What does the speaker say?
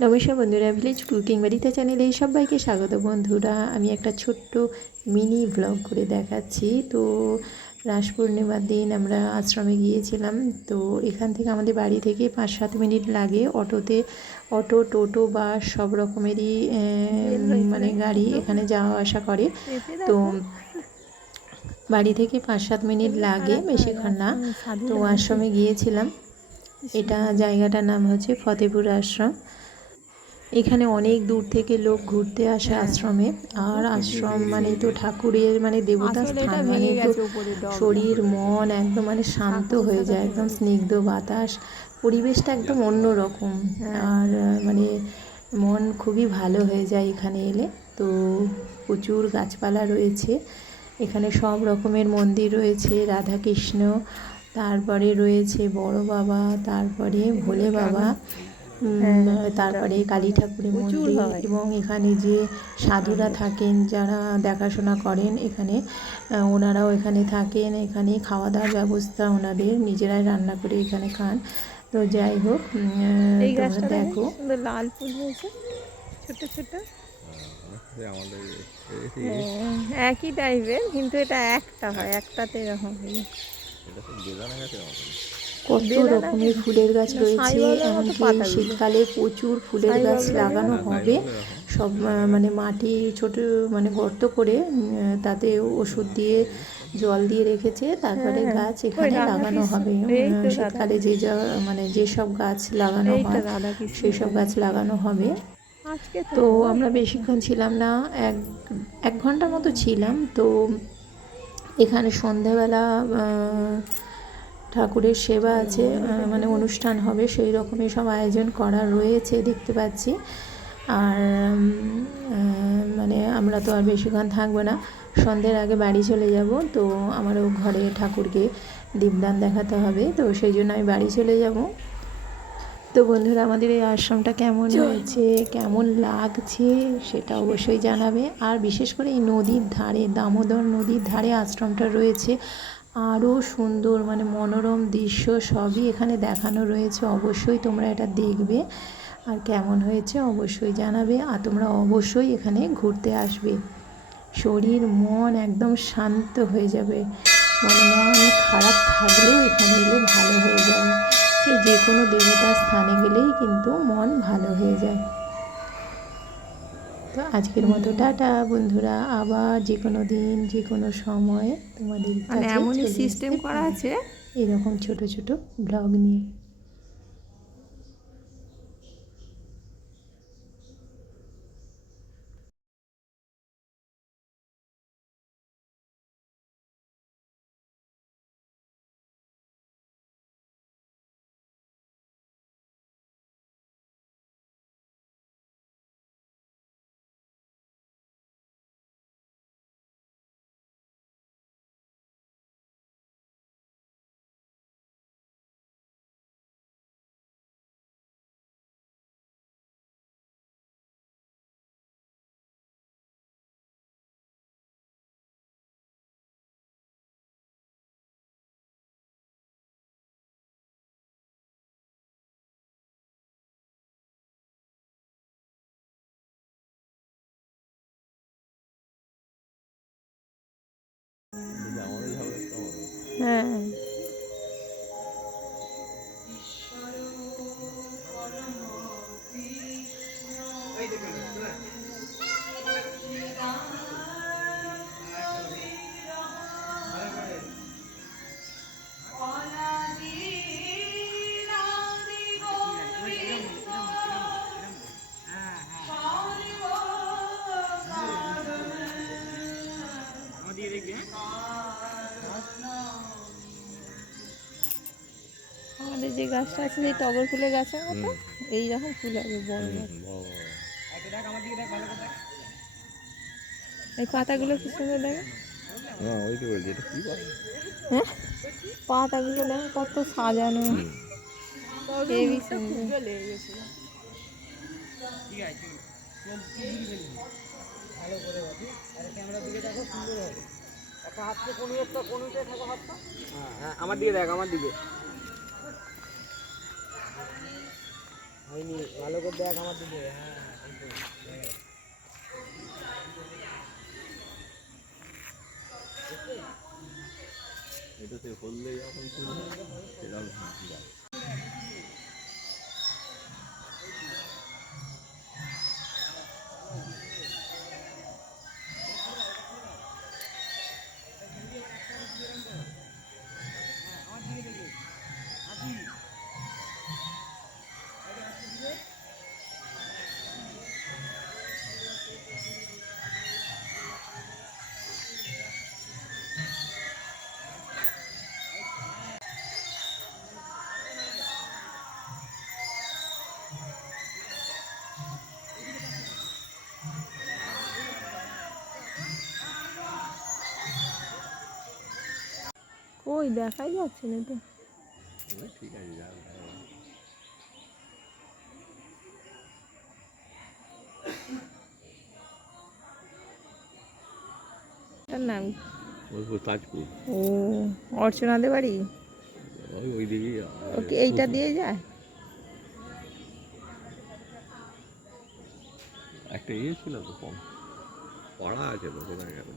নমস্কার বন্ধুরা village cooking বাড়িতে চ্যানেলে সবাইকে স্বাগত বন্ধুরা। আমি একটা ছোট্ট মিনি ব্লগ করে দেখাচ্ছি। তো রাস পূর্ণিমার দিন আমরা আশ্রমে গিয়েছিলাম। তো এখান থেকে আমাদের বাড়ি থেকে পাঁচ সাত মিনিট লাগে অটোতে। অটো টোটো বাস সব রকমেরই মানে গাড়ি এখানে যাওয়া আসা করে। তো বাড়ি থেকে পাঁচ সাত মিনিট লাগে বেশিক্ষণ না। তো আশ্রমে গিয়েছিলাম। এটা জায়গাটার নাম হচ্ছে ফতেপুর আশ্রম। এখানে অনেক দূর থেকে লোক ঘুরতে আসে আশ্রমে। আর আশ্রম মানে তো ঠাকুরের মানে দেবতা স্থান মানে তো শরীর মন একদম মানে শান্ত হয়ে যায় একদম স্নিগ্ধ বাতাস। পরিবেশটা একদম অন্য রকম আর মানে মন খুবই ভালো হয়ে যায় এখানে এলে। তো প্রচুর গাছপালা রয়েছে। এখানে সব রকমের মন্দির রয়েছে রাধাকৃষ্ণ তারপরে রয়েছে বড় বাবা তারপরে ভোলে বাবা। তারপরে কালী ঠাকুরের মন্দির এবং এখানে যে সাধুরা থাকেন যারা দেখাশোনা করেন এখানে ওনারাও এখানে থাকেন এখানে খাওয়া দাওয়ার ব্যবস্থা ওনাদের নিজেরাই রান্না করে এখানে খান। তো যাই হোক দেখো লাল ফুল হয়েছে ছোট ছোট। হ্যাঁ, একই টাইপের কিন্তু এটা একটা হয় একটাতে এরকম এটা তো বেদানা গাছের কত রকমের ফুলের গাছ রয়েছে এমনকি শীতকালে প্রচুর ফুলের গাছ লাগানো হবে। সব মানে মাটি ছোট মানে গর্ত করে তাতে ওষুধ দিয়ে জল দিয়ে রেখেছে তারপরে হ্যাঁ, গাছ এখানে লাগানো হবে। শীতকালে যে যা- মানে যেসব গাছ লাগানো হয় সেই সব গাছ লাগানো হবে। তো আমরা বেশিক্ষণ ছিলাম না এক এক ঘণ্টার মতো ছিলাম। তো এখানে সন্ধ্যাবেলা আহ, ঠাকুরের সেবা আছে মানে অনুষ্ঠান হবে সেই রকমই সব আয়োজন করা রয়েছে দেখতে পাচ্ছি। আর মানে আমরা তো আর বেশিক্ষণ থাকব না। সন্ধ্যের আগে বাড়ি চলে যাব তো আমারও ঘরে ঠাকুরকে দীপদান দেখাতে হবে তো সেই জন্য আমি বাড়ি চলে যাব। তো বন্ধুরা আমাদের এই আশ্রমটা কেমন হয়েছে কেমন লাগছে সেটা অবশ্যই জানাবে। আর বিশেষ করে এই নদীর ধারে দামোদর নদীর ধারে আশ্রমটা রয়েছে। আরও সুন্দর মানে মনোরম দৃশ্য সবই এখানে দেখানো রয়েছে। অবশ্যই তোমরা এটা দেখবে। আর কেমন হয়েছে অবশ্যই জানাবে। আর তোমরা অবশ্যই এখানে ঘুরতে আসবে। শরীর, মন একদম শান্ত হয়ে যাবে। মানে মন খারাপ থাকলেও এখানে এলে ভালো হয়ে যাবে যে কোনো দেবতার স্থানে গেলেই কিন্তু মন ভালো হয়ে যায়। তো আজকের মতো টাটা বন্ধুরা আবার যে কোনো দিন যে কোনো সময়ে তোমাদের মানে এমনই সিস্টেম করা আছে। এরকম ছোট ছোট ব্লগ নিয়ে। হ্যাঁ যে গাছটা আছে সেই টগর ফুলের গাছের মতো এই রকম ফুল হবে বড় এই পাতাগুলো কি সুন্দর দেখে। হ্যাঁ ওই তো বলছি এটা কি বলে হ্যাঁ? পাতাগুলো দেখো কত সাজানো। হেভি সুন্দর হ্যাঁ আমার দিকে দেখ আমার দিকে। হয়নি। ভালো করে দেখ আমার দিকে। হ্যাঁ এই এটাতে হলদে যখন হয় কই দেখাই যাচ্ছে না তো। ঠিক আছে তার নাম? তাজপুর। ও অর্চনাদের বাড়ি? ওই ওই দিকেই ওকে এইটা দিয়ে যায়? একটা ইয়ে ছিল তো কম। পড়া আছে তো সেখানে গেল।